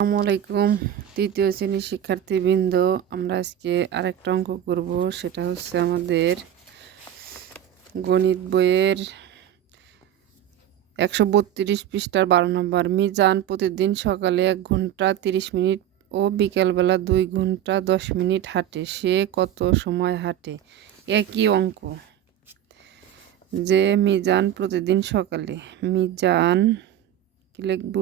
আসসালামু আলাইকুম। তৃতীয় শ্রেণীর শিক্ষার্থীবৃন্দ, আমরা আজকে আরেকটা অঙ্ক করব। সেটা হচ্ছে আমাদের গণিত বইয়ের 132 পৃষ্ঠার 12 নম্বর। মিজান প্রতিদিন সকালে 1 ঘন্টা 30 মিনিট ও বিকালবেলা 2 ঘন্টা 10 মিনিট হাঁটে। সে কত সময় হাঁটে? একই অঙ্ক, যে মিজান প্রতিদিন সকালে, মিজান কি লিখব?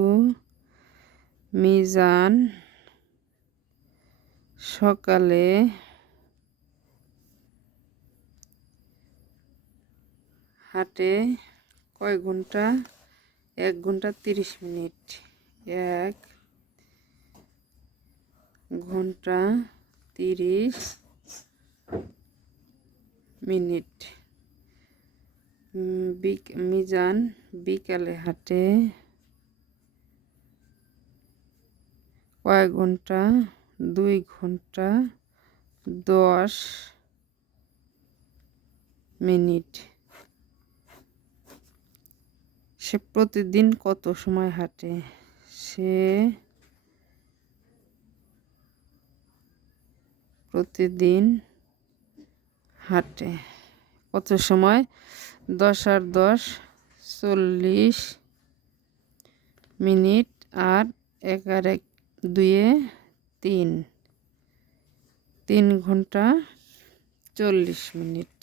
মিজান সকালে হাঁটে কয় ঘন্টা? 1 ঘন্টা 30 মিনিট। 1 ঘন্টা 30 মিনিট। মিজান বিকালে হাঁটে কয় ঘন্টা? 2 ঘন্টা 10 মিনিট। সে প্রতিদিন কত সময় হাঁটে? সে প্রতিদিন হাঁটে কত সময়? 10 আর 10 40 মিনিট, আর 1 আর 1 2 3 ঘন্টা 40 মিনিট।